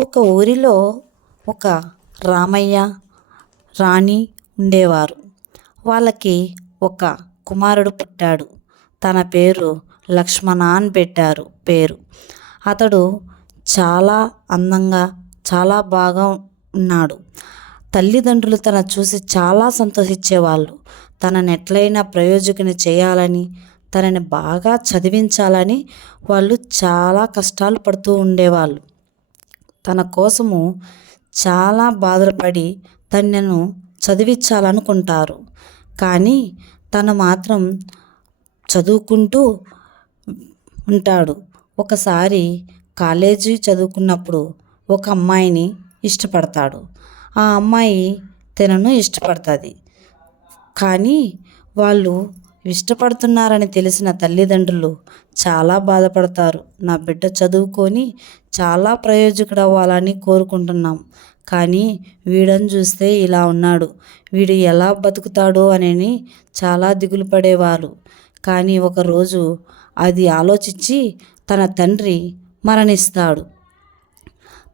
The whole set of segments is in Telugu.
ఒక ఊరిలో ఒక రామయ్య రాణి ఉండేవారు. వాళ్ళకి ఒక కుమారుడు పుట్టాడు. తన పేరు లక్ష్మణ అని పెట్టారు పేరు. అతడు చాలా అందంగా చాలా బాగా ఉన్నాడు. తల్లిదండ్రులు తన చూసి చాలా సంతోషించేవాళ్ళు. తనని ఎట్లయినా ప్రయోజకుని చేయాలని తనని బాగా చదివించాలని వాళ్ళు చాలా కష్టాలు పడుతూ ఉండేవాళ్ళు. తన కోసము చాలా బాధలు పడి తనను చదివించాలనుకుంటారు. కానీ తను మాత్రం చదువుకుంటూ ఉంటాడు. ఒకసారి కాలేజీ చదువుకున్నప్పుడు ఒక అమ్మాయిని ఇష్టపడతాడు. ఆ అమ్మాయి తనను ఇష్టపడుతుంది. కానీ వాళ్ళు ఇష్టపడుతున్నారని తెలిసిన తల్లిదండ్రులు చాలా బాధపడతారు. నా బిడ్డ చదువుకొని చాలా ప్రయోజకుడు అవ్వాలని కోరుకుంటున్నాం. కానీ వీడని చూస్తే ఇలా ఉన్నాడు. వీడు ఎలా బతుకుతాడో అని చాలా దిగులు పడేవారు. కానీ ఒకరోజు అది ఆలోచించి తన తండ్రి మరణిస్తాడు.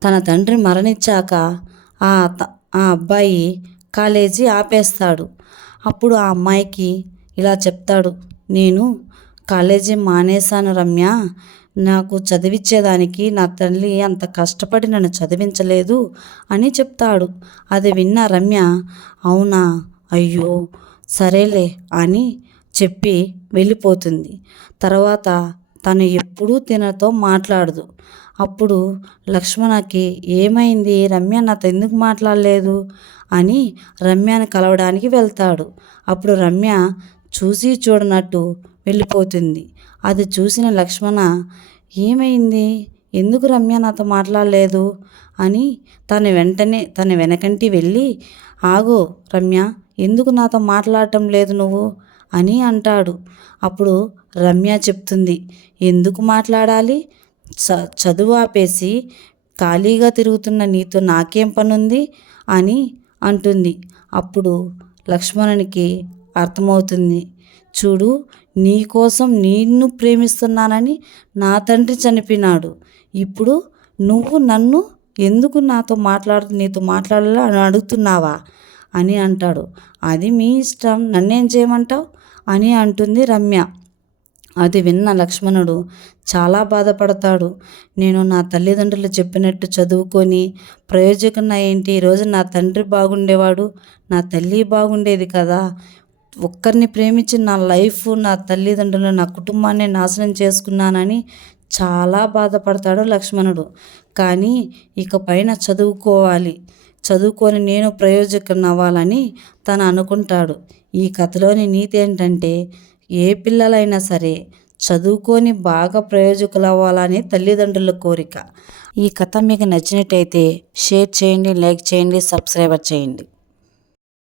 తన తండ్రి మరణించాక ఆ త- ఆ అబ్బాయి కాలేజీ ఆపేస్తాడు. అప్పుడు ఆ అమ్మాయికి ఇలా చెప్తాడు. నేను కాలేజీ మానేశాను రమ్య. నాకు చదివించేదానికి నా తల్లి అంత కష్టపడి నన్ను చదివించలేదు అని చెప్తాడు. అది విన్న రమ్య అవునా? అయ్యో సరేలే అని చెప్పి వెళ్ళిపోతుంది. తర్వాత తను ఎప్పుడూ తినతో మాట్లాడదు. అప్పుడు లక్ష్మణకి ఏమైంది? రమ్య నాతో ఎందుకు మాట్లాడలేదు? అని రమ్యను కలవడానికి వెళ్తాడు. అప్పుడు రమ్య చూసి చూడనట్టు వెళ్ళిపోతుంది. అది చూసిన లక్ష్మణ ఏమైంది? ఎందుకు రమ్య నాతో మాట్లాడలేదు? అని తను వెంటనే తన వెనకంటి వెళ్ళి ఆగో రమ్య ఎందుకు నాతో మాట్లాడటం లేదు నువ్వు? అని అంటాడు. అప్పుడు రమ్య చెప్తుంది ఎందుకు మాట్లాడాలి? చ చదువు ఆపేసి ఖాళీగా తిరుగుతున్న నీతో నాకేం పనుంది? అని అంటుంది. అప్పుడు లక్ష్మణునికి అర్థమవుతుంది. చూడు నీ కోసం నిన్ను ప్రేమిస్తున్నానని నా తండ్రి చనిపోయినాడు. ఇప్పుడు నువ్వు నన్ను ఎందుకు నాతో మాట్లాడు నీతో మాట్లాడాలో అని అడుగుతున్నావా? అని అంటాడు. అది మీ ఇష్టం. నన్నేం చేయమంటావు? అని అంటుంది రమ్య. అది విన్న లక్ష్మణుడు చాలా బాధపడతాడు. నేను నా తల్లిదండ్రులు చెప్పినట్టు చదువుకొని ప్రయోజకున్న ఏంటి? ఈరోజు నా తండ్రి బాగుండేవాడు నా తల్లి బాగుండేది కదా. ఒక్కరిని ప్రేమించి నా లైఫ్ నా తల్లిదండ్రులు నా కుటుంబాన్ని నాశనం చేసుకున్నానని చాలా బాధపడతాడు లక్ష్మణుడు. కానీ ఇక పైన చదువుకోవాలి. చదువుకొని నేను ప్రయోజకం అవ్వాలని తను అనుకుంటాడు. ఈ కథలోని నీతి ఏంటంటే ఏ పిల్లలైనా సరే చదువుకొని బాగా ప్రయోజకులు అవ్వాలని తల్లిదండ్రుల కోరిక. ఈ కథ మీకు నచ్చినట్టయితే షేర్ చేయండి లైక్ చేయండి సబ్స్క్రైబర్ చేయండి.